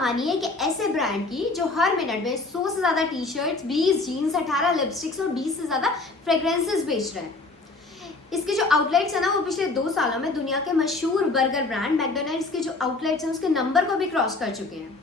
कहानी है कि ऐसे ब्रांड की जो हर मिनट में 100 से ज्यादा टी शर्ट्स, 20 जीन्स, 18 लिपस्टिक्स और 20 से ज्यादा फ्रेग्रेंसेस बेच रहे हैं। इसके जो आउटलेट्स है ना, वो पिछले 2 सालों में दुनिया के मशहूर बर्गर ब्रांड मैकडोनल्ड्स के जो आउटलेट्स हैं उसके नंबर को भी क्रॉस कर चुके हैं।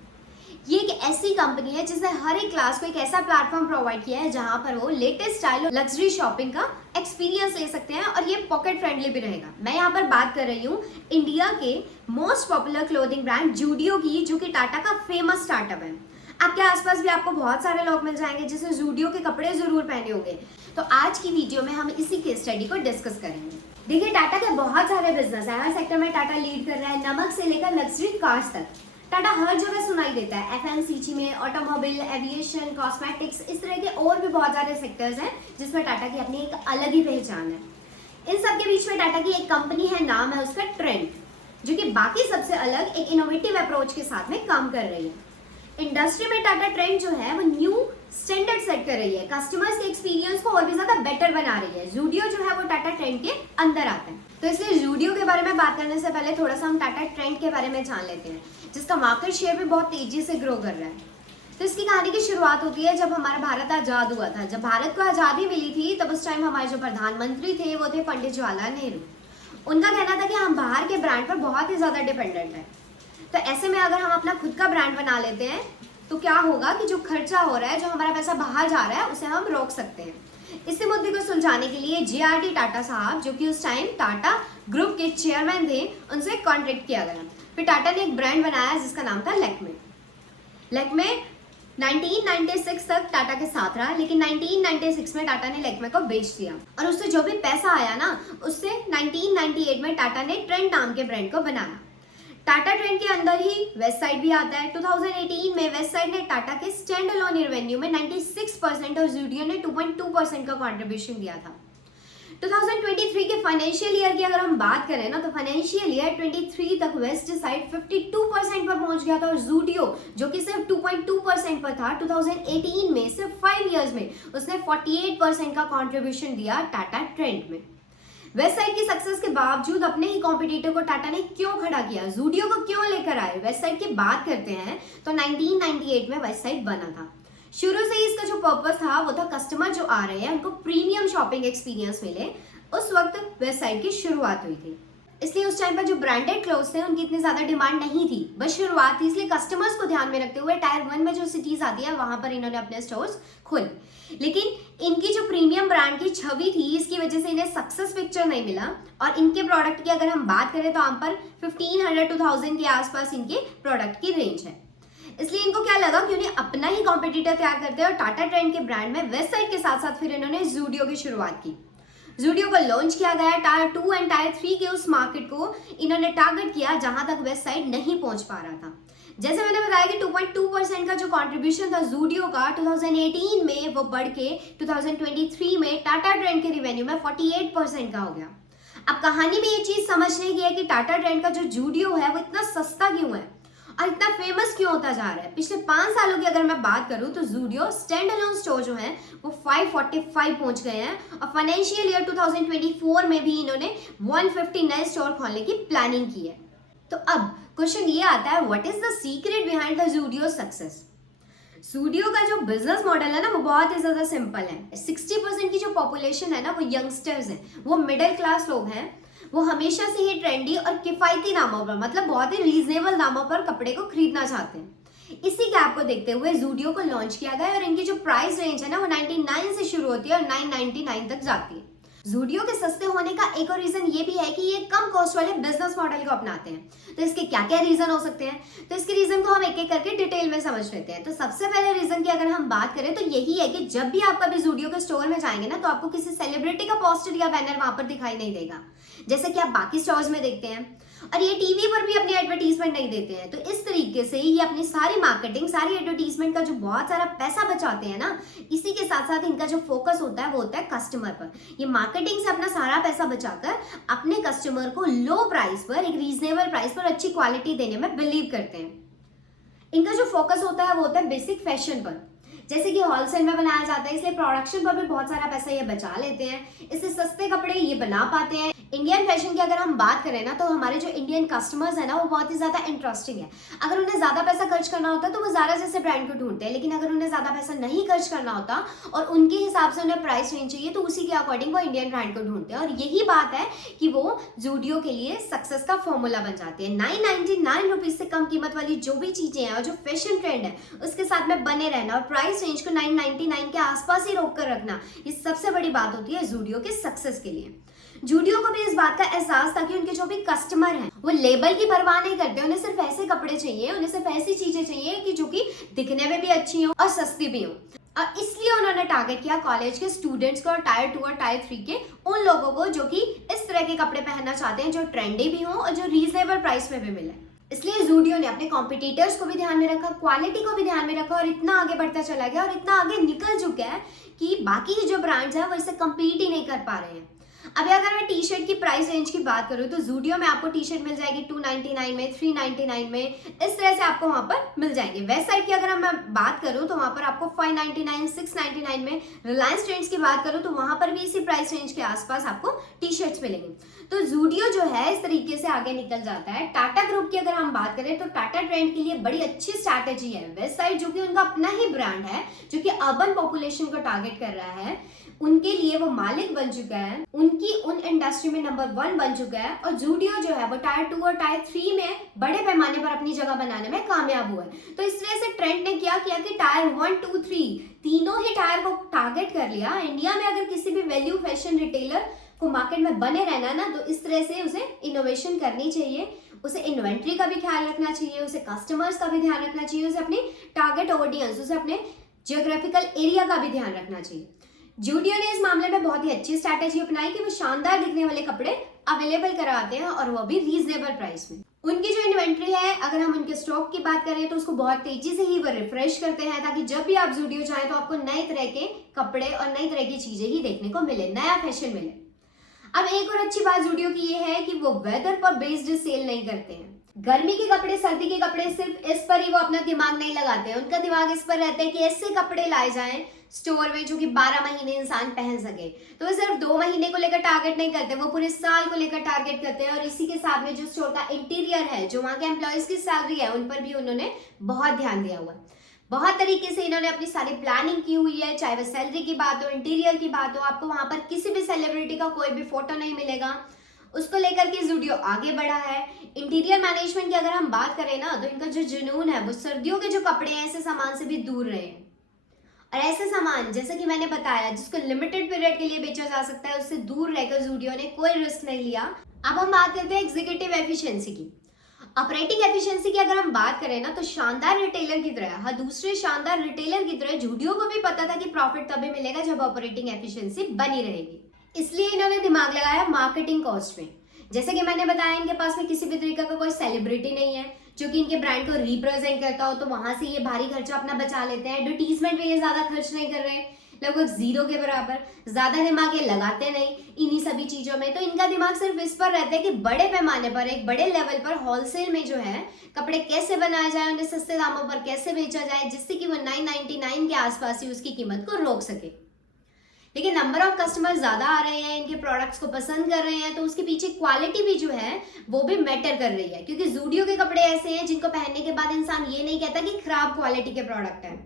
ये एक ऐसी कंपनी है जिसने हर एक क्लास को एक ऐसा प्लेटफॉर्म प्रोवाइड किया है जहां पर वो लेटेस्ट स्टाइल और लग्जरी शॉपिंग का एक्सपीरियंस ले सकते हैं और ये पॉकेट फ्रेंडली भी रहेगा। मैं यहाँ पर बात कर रही हूँ इंडिया के most popular clothing brand Zudio की, जो कि टाटा का फेमस स्टार्टअप है। आपके आसपास भी आपको बहुत सारे लोग मिल जाएंगे जिसने जूडियो के कपड़े जरूर पहने होंगे। तो आज की वीडियो में हम इसी केस स्टडी को डिस्कस करेंगे। देखिए, टाटा के बहुत सारे बिजनेस है, हर सेक्टर में टाटा लीड कर रहा है। नमक से लेकर लग्जरी कार्स तक टाटा हर जगह सुनाई देता है। एफएमसीजी में, ऑटोमोबाइल, एविएशन, कॉस्मेटिक्स, इस तरह के और भी बहुत सारे सेक्टर्स हैं जिसमें टाटा की अपनी एक अलग ही पहचान है। इन सब के बीच में टाटा की एक कंपनी है, नाम है उसका ट्रेंड, जो कि बाकी सबसे अलग एक इनोवेटिव अप्रोच के साथ में काम कर रही है। इंडस्ट्री में टाटा ट्रेंड जो है वो न्यू स्टैंडर्ड सेट कर रही है, कस्टमर्स के एक्सपीरियंस को और भी ज्यादा बेटर बना रही है। जूडियो जो है वो टाटा ट्रेंड के अंदर आता है, तो इसलिए जूडियो के बारे में बात करने से पहले थोड़ा सा हम टाटा ट्रेंड के बारे में जान लेते हैं, जिसका मार्केट शेयर भी बहुत तेजी से ग्रो कर रहा है। तो इसकी कहानी की शुरुआत होती है जब हमारा भारत आजाद हुआ था। जब भारत को आजादी मिली थी तब उस टाइम हमारे जो प्रधानमंत्री थे वो थे पंडित जवाहरलाल नेहरू। उनका कहना था कि हम बाहर के ब्रांड पर बहुत ही ज्यादा डिपेंडेंट है, तो ऐसे में अगर हम अपना खुद का ब्रांड बना लेते हैं तो क्या होगा कि जो खर्चा हो रहा है, जो हमारा पैसा बाहर जा रहा है, उसे हम रोक सकते हैं। इसी मुद्दे को सुलझाने के लिए JRD टाटा साहब, जो कि उस टाइम टाटा ग्रुप के चेयरमैन थे, उनसे कॉन्ट्रैक्ट किया गया। फिर टाटा ने एक ब्रांड बनाया जिसका नाम था लैक्मे। लैक्मे 1996 तक टाटा के साथ रहा, लेकिन 1996 में टाटा ने लैक्मे को बेच दिया और उससे जो भी पैसा आया ना, उससे 1998 में टाटा ने ट्रेंड नाम के ब्रांड को बनाया। टाटा ट्रेंड के अंदर ही वेस्टसाइड भी आता है। 2018 में वेस्टसाइड ने टाटा के स्टैंड अलोन रेवेन्यू में 96% और जूडियो ने 2.2% का कंट्रीब्यूशन दिया था। 2023 के फाइनेंशियल ईयर की अगर हम बात करें ना, तो फाइनेंशियल ईयर 23 तक वेस्ट साइड 52% पर पहुंच गया था और जूडियो जो कि सिर्फ 2.2% पर था, 2018 में सिर्फ 5 इयर्स में उसने 48% का कंट्रीब्यूशन दिया टाटा ट्रेंड में। वेस्टसाइड की सक्सेस के बावजूद अपने ही कॉम्पिटिटर को टाटा ने क्यों खड़ा किया, जूडियो को क्यों लेकर आए? वेस्टसाइड की बात करते हैं तो 1998 में वेस्टसाइड बना था। शुरू से ही इसका जो पर्पस था वो था कस्टमर जो आ रहे हैं उनको प्रीमियम शॉपिंग एक्सपीरियंस मिले। उस वक्त वेस्टसाइड की शुरुआत हुई थी, इसलिए उस टाइम पर जो ब्रांडेड क्लोथ्स थे उनकी इतनी ज्यादा डिमांड नहीं थी, बस शुरुआत थी। इसलिए कस्टमर्स को ध्यान में रखते हुए टायर 1 में जो सिटीज आती है वहां पर इन्होंने अपने स्टोर्स खोले। लेकिन इनकी जो प्रीमियम ब्रांड की छवि थी, इसकी वजह से इन्हें सक्सेस पिक्चर नहीं मिला। और इनके प्रोडक्ट की अगर हम बात करें तो आम पर 1500 to 1000 के आसपास इनके प्रोडक्ट की रेंज है। इसलिए इनको क्या लगा कि उन्हें अपना ही कॉम्पिटिटर तैयार करते हैं और टाटा ट्रेंड के ब्रांड में वेस्टसाइड के साथ साथ फिर इन्होंने जूडियो की शुरुआत की। जूडियो को लॉन्च किया गया। टायर 2 एंड टायर 3 के उस मार्केट को इन्होंने टारगेट किया जहां तक वेस्टसाइड नहीं पहुंच पा रहा था। जैसे मैंने बताया कि 2.2% का जो कंट्रीब्यूशन था जूडियो का 2018 में, वो बढ़ के 2023 में टाटा ट्रेंड के रिवेन्यू में 48% का हो गया। अब कहानी में ये चीज समझने की है कि टाटा ट्रेंड का जो जूडियो है वो इतना सस्ता क्यों है और इतना फेमस क्यों होता जा रहा है। पिछले 5 सालों की अगर मैं बात करूं तो जूडियो स्टैंड अलोन स्टोर जो है वो 545 पहुंच गए हैं और फाइनेंशियल ईयर 2024 में भी इन्होंने 150 नए स्टोर खोलने की प्लानिंग की है। तो अब क्वेश्चन ये आता है, what is the secret behind the Zudio success? Zudio का जो बिजनेस मॉडल है ना वो बहुत ही ज्यादा सिंपल है। 60% की जो पॉपुलेशन है ना वो यंगस्टर्स हैं, वो मिडिल क्लास लोग हैं। वो हमेशा से ही ट्रेंडी और किफायती दामों पर, मतलब बहुत ही रीजनेबल दामों पर कपड़े को खरीदना चाहते हैं। इसी गैप को देखते हुए जूडियो को लॉन्च किया गया और इनकी जो प्राइस रेंज है ना वो 99 से शुरू होती है और 999 तक जाती है। जूडियो के सस्ते होने का एक और रीजन ये भी है कि ये कम कॉस्ट वाले बिजनेस मॉडल को अपनाते हैं। तो इसके क्या क्या रीजन हो सकते हैं, तो इसके रीजन को हम एक एक करके डिटेल में समझ लेते हैं। तो सबसे पहले रीजन की अगर हम बात करें तो यही है कि जब भी आप कभी जूडियो के स्टोर में जाएंगे ना, तो आपको किसी सेलिब्रिटी का पोस्टर या बैनर वहां पर दिखाई नहीं देगा, जैसे कि आप बाकी स्टोर्स में देखते हैं। और ये टीवी पर भी अपनी एडवर्टीजमेंट नहीं देते हैं। तो इस तरीके से ये अपनी सारी मार्केटिंग, सारी एडवर्टीजमेंट का जो बहुत सारा पैसा बचाते हैं ना, इसी के साथ साथ इनका जो फोकस होता है वो होता है कस्टमर पर। ये मार्केटिंग से अपना सारा पैसा बचाकर अपने कस्टमर को लो प्राइस पर, एक रीजनेबल प्राइस पर अच्छी क्वालिटी देने में बिलीव करते हैं। इनका जो फोकस होता है वो होता है बेसिक फैशन पर। जैसे कि होलसेल में बनाया जाता है, इसलिए प्रोडक्शन पर भी बहुत सारा पैसा ये बचा लेते हैं। इससे सस्ते कपड़े ये बना पाते हैं। इंडियन फैशन की अगर हम बात करें ना, तो हमारे जो इंडियन कस्टमर्स है ना, वो बहुत ही ज्यादा इंटरेस्टिंग है। अगर उन्हें ज्यादा पैसा खर्च करना होता है तो वो ज़ारा जैसे ब्रांड को ढूंढते हैं, लेकिन अगर उन्हें ज्यादा पैसा नहीं खर्च करना होता और उनके हिसाब से उन्हें प्राइस रेंज चाहिए, तो उसी के अकॉर्डिंग वो इंडियन ब्रांड को ढूंढते हैं। और यही बात है कि वो ज़ूडियो के लिए सक्सेस का फॉर्मूला बन जाती है। 999 रुपीज से कम कीमत वाली जो भी चीजें हैं और जो फैशन ट्रेंड है उसके साथ में बने रहना और प्राइस रेंज को 999 के आसपास ही रोक कर रखना, ये सबसे बड़ी बात होती है ज़ूडियो के सक्सेस के लिए। ज़ूडियो को भी इस बात का एहसास था कि उनके जो भी कस्टमर हैं वो लेबल की परवाह नहीं करते, उन्हें सिर्फ ऐसे कपड़े चाहिए, उन्हें सिर्फ ऐसी चीजें चाहिए कि जो कि दिखने में भी अच्छी हो और सस्ती भी हो। और इसलिए उन्होंने टारगेट किया कॉलेज के स्टूडेंट्स को और टायर 2 और टायर 3 के उन लोगों को जो कि इस तरह के कपड़े पहनना चाहते हैं जो ट्रेंडी भी हो और जो रीजनेबल प्राइस में भी मिले। इसलिए ज़ूडियो ने अपने कॉम्पिटिटर्स को भी ध्यान में रखा, क्वालिटी को भी ध्यान में रखा और इतना आगे बढ़ता चला गया और इतना आगे निकल चुका है कि बाकी जो ब्रांड्स हैं वो इससे कम्पीट ही नहीं कर पा रहे हैं। अभी अगर मैं टी शर्ट की प्राइस रेंज की बात करूँ तो ज़ूडियो में आपको टी शर्ट मिल जाएगी 299 में, 399 में, इस तरह से आपको वहां पर मिल जाएंगे। वेस्ट साइड की अगर मैं बात करूँ तो वहां पर आपको 599, 699 में। रिलायंस ट्रेंड्स की बात करूँ तो वहां पर भी इसी प्राइस रेंज के आसपास आपको टी शर्ट्स मिलेंगी। तो ज़ूडियो जो है इस तरीके से आगे निकल जाता है। टाटा ग्रुप की अगर हम बात करें तो टाटा ट्रेंड के लिए बड़ी अच्छी स्ट्रैटेजी है। वेस्ट साइड जो कि उनका अपना ही ब्रांड है, जो कि अर्बन पॉपुलेशन को टारगेट कर रहा है, उनके लिए वो मालिक बन चुका है, उनकी उन इंडस्ट्री में नंबर 1 बन चुका है। और ज़ूडियो जो है वो टायर 2 और टायर 3 में बड़े पैमाने पर अपनी जगह बनाने में कामयाब हुआ है। तो इस तरह से ट्रेंड ने क्या किया कि टायर 1, 2, 3 तीनों ही टायर को टारगेट कर लिया। इंडिया में अगर किसी भी वैल्यू फैशन रिटेलर को मार्केट में बने रहना ना, तो इस तरह से उसे इनोवेशन करनी चाहिए, उसे इन्वेंट्री का भी ख्याल रखना चाहिए, उसे कस्टमर्स का भी ध्यान रखना चाहिए, उसे अपनी टारगेट ऑडियंस, उसे अपने जियोग्राफिकल एरिया का भी ध्यान रखना चाहिए। ज़ूडियो ने इस मामले में बहुत ही अच्छी स्ट्रैटेजी अपनाई कि वो शानदार दिखने वाले कपड़े अवेलेबल कराते हैं और वो भी रीजनेबल प्राइस में। उनकी जो इन्वेंट्री है, अगर हम उनके स्टॉक की बात करें तो उसको बहुत तेजी से ही वो रिफ्रेश करते हैं, ताकि जब भी आप ज़ूडियो जाएं तो आपको नए तरह के कपड़े और नई तरह की चीजें ही देखने को मिले, नया फैशन मिले। अब एक और अच्छी बात ज़ूडियो की ये है कि वो वेदर पर बेस्ड सेल नहीं करते हैं। गर्मी के कपड़े, सर्दी के कपड़े सिर्फ इस पर ही वो अपना दिमाग नहीं लगाते हैं। उनका दिमाग इस पर रहता है कि ऐसे कपड़े लाए जाएं स्टोर में जो कि 12 महीने इंसान पहन सके। तो वो सिर्फ 2 महीने को लेकर टारगेट नहीं करते, वो पूरे साल को लेकर टारगेट करते हैं। और इसी के साथ में जो स्टोर का इंटीरियर है, जो वहाँ के एम्प्लॉयज की सैलरी है, उन पर भी उन्होंने बहुत ध्यान दिया हुआ है। बहुत तरीके से इन्होंने अपनी सारी प्लानिंग की हुई है, चाहे वह सैलरी की बात हो, इंटीरियर की बात हो। आपको वहां पर किसी भी सेलिब्रिटी का कोई भी फोटो नहीं मिलेगा, उसको लेकर के ज़ूडियो आगे बढ़ा है। इंटीरियर मैनेजमेंट की अगर हम बात करें ना, तो इनका जो जुनून है वो सर्दियों के जो कपड़े हैं ऐसे सामान से भी दूर रहे। और ऐसे सामान जैसे कि मैंने बताया जिसको लिमिटेड पीरियड के लिए बेचा जा सकता है, उससे दूर रहकर ज़ूडियो ने कोई रिस्क नहीं लिया। अब हम बात करते हैं एग्जीक्यूटिव एफिशिएंसी की। ऑपरेटिंग एफिशिएंसी की अगर हम बात करें ना, तो शानदार रिटेलर की तरह, हर दूसरे शानदार रिटेलर की तरह ज़ूडियो को भी पता था कि प्रॉफिट तभी मिलेगा जब ऑपरेटिंग एफिशिएंसी बनी रहेगी। इसलिए इन्होंने दिमाग लगाया मार्केटिंग कॉस्ट में। जैसे कि मैंने बताया, इनके पास में किसी भी तरीके का कोई सेलिब्रिटी नहीं है जो कि इनके ब्रांड को रिप्रेजेंट करता हो, तो वहां से ये भारी खर्चा अपना बचा लेते हैं। एडवर्टीजमेंट में ये ज्यादा खर्च नहीं कर रहे, लगभग 0 के बराबर। ज्यादा दिमाग ये लगाते नहीं इन्हीं सभी चीजों में। तो इनका दिमाग सिर्फ इस पर रहता है कि बड़े पैमाने पर, एक बड़े लेवल पर होलसेल में जो है कपड़े कैसे बनाए जाए, उन्हें सस्ते दामों पर कैसे बेचा जाए, जिससे कि वो 999 के आसपास ही उसकी कीमत को रोक सके। लेकिन नंबर ऑफ कस्टमर ज्यादा आ रहे हैं, इनके प्रोडक्ट्स को पसंद कर रहे हैं, तो उसके पीछे क्वालिटी भी जो है वो भी मैटर कर रही है। क्योंकि ज़ूडियो के कपड़े ऐसे हैं जिनको पहनने के बाद इंसान ये नहीं कहता कि खराब क्वालिटी के प्रोडक्ट हैं।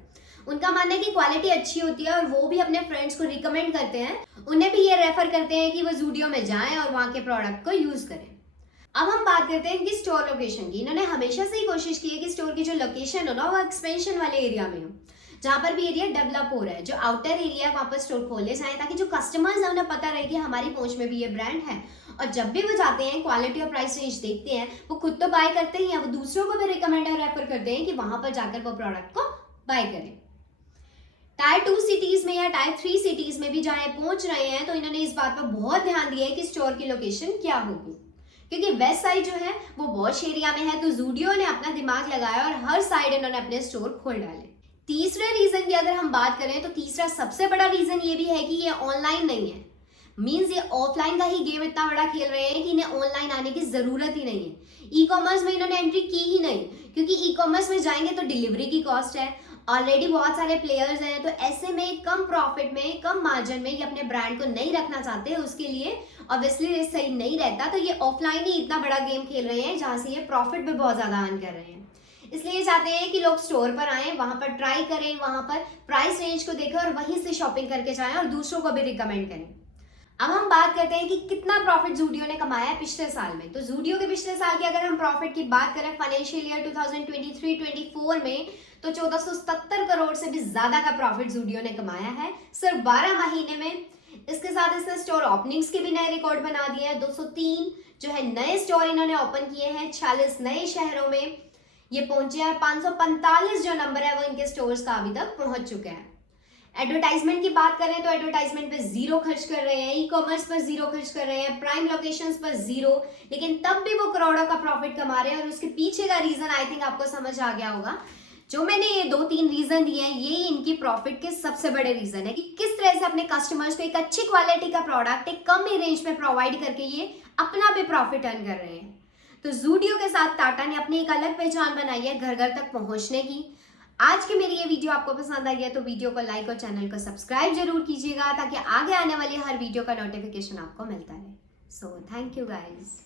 उनका मानना है कि क्वालिटी अच्छी होती है और वो भी अपने फ्रेंड्स को रिकमेंड करते हैं, उन्हें भी ये रेफर करते हैं कि वो ज़ूडियो में जाएं और वहाँ के प्रोडक्ट को यूज करें। अब हम बात करते हैं इनकी स्टोर लोकेशन की। इन्होंने हमेशा से ही कोशिश की है कि स्टोर की जो लोकेशन हो ना, वो एक्सपेंशन वाले एरिया में हो, जहां पर भी एरिया डेवलप हो रहा है। जो आउटर एरिया है वहां पर स्टोर खोले जाए, ताकि जो कस्टमर्स हैं उन्हें पता रहे कि हमारी पहुंच में भी ये ब्रांड है। और जब भी वो जाते हैं, क्वालिटी और प्राइस रेंज देखते हैं, वो खुद तो बाय करते ही हैं, वो दूसरों को भी रिकमेंड और रेफर करते हैं कि वहां पर जाकर वो प्रोडक्ट को बाय करें। टायर 2 सिटीज में या टायर 3 सिटीज में भी जहां पहुंच रहे हैं, तो इन्होंने इस बात पर बहुत ध्यान दिया है कि स्टोर की लोकेशन क्या होगी। क्योंकि वेस्ट साइड जो है वो वॉश एरिया में है, तो ज़ूडियो ने अपना दिमाग लगाया और हर साइड इन्होंने अपने स्टोर खोल डाले। तीसरे रीजन की अगर हम बात करें, तो तीसरा सबसे बड़ा रीजन ये भी है कि ये ऑनलाइन नहीं है। मींस ये ऑफलाइन का ही गेम इतना बड़ा खेल रहे हैं कि इन्हें ऑनलाइन आने की जरूरत ही नहीं है। ई कॉमर्स में इन्होंने एंट्री की ही नहीं, क्योंकि ई कॉमर्स में जाएंगे तो डिलीवरी की कॉस्ट है, ऑलरेडी बहुत सारे प्लेयर्स हैं, तो ऐसे में कम प्रॉफिट में, कम मार्जिन में ये अपने ब्रांड को नहीं रखना चाहते, उसके लिए ऑब्वियसली ये सही नहीं रहता। तो ये ऑफलाइन ही इतना बड़ा गेम खेल रहे हैं जहाँ से ये प्रॉफिट भी बहुत ज़्यादा अर्न कर रहे हैं। इसलिए ये चाहते हैं कि लोग स्टोर पर आएँ, वहाँ पर ट्राई करें, वहाँ पर प्राइस रेंज को देखें और वहीं से शॉपिंग करके जाएं और दूसरों को भी रिकमेंड करें। अब हम बात करते हैं कि कितना प्रॉफिट ज़ूडियो ने कमाया है पिछले साल में। तो ज़ूडियो के पिछले साल की अगर हम प्रॉफिट की बात करें फाइनेंशियल ईयर 2023-24 में, तो 1470 करोड़ से भी ज़्यादा का प्रॉफिट ज़ूडियो ने कमाया है सिर्फ 12 महीने में। इसके साथ इसने स्टोर ओपनिंग्स के भी नए रिकॉर्ड बना दिए हैं। 203 जो है नए स्टोर इन्होंने ओपन किए हैं 46 नए शहरों में ये पहुंचे हैं। 545 जो नंबर है वो इनके स्टोर्स का अभी तक पहुंच चुके हैं। एडवर्टाइजमेंट की बात करें तो एडवर्टाइजमेंट पे जीरो खर्च कर रहे हैं, ई कॉमर्स पर जीरो खर्च कर रहे हैं, प्राइम लोकेशंस पर जीरो, लेकिन तब भी वो करोड़ों का प्रॉफिट कमा रहे हैं। और उसके पीछे का रीजन आई थिंक आपको समझ आ गया होगा। जो मैंने ये 2-3 रीजन दिए हैं, ये इनकी प्रॉफिट के सबसे बड़े रीजन है कि किस तरह से अपने कस्टमर्स को एक अच्छी क्वालिटी का प्रोडक्ट एक कम ही रेंज में प्रोवाइड करके ये अपना भी प्रॉफिट अर्न कर रहे हैं। तो ज़ूडियो के साथ टाटा ने अपनी एक अलग पहचान बनाई है घर घर तक पहुंचने की। आज की मेरी ये वीडियो आपको पसंद आई है तो वीडियो को लाइक और चैनल को सब्सक्राइब जरूर कीजिएगा ताकि आगे आने वाली हर वीडियो का नोटिफिकेशन आपको मिलता रहे। So thank you guys.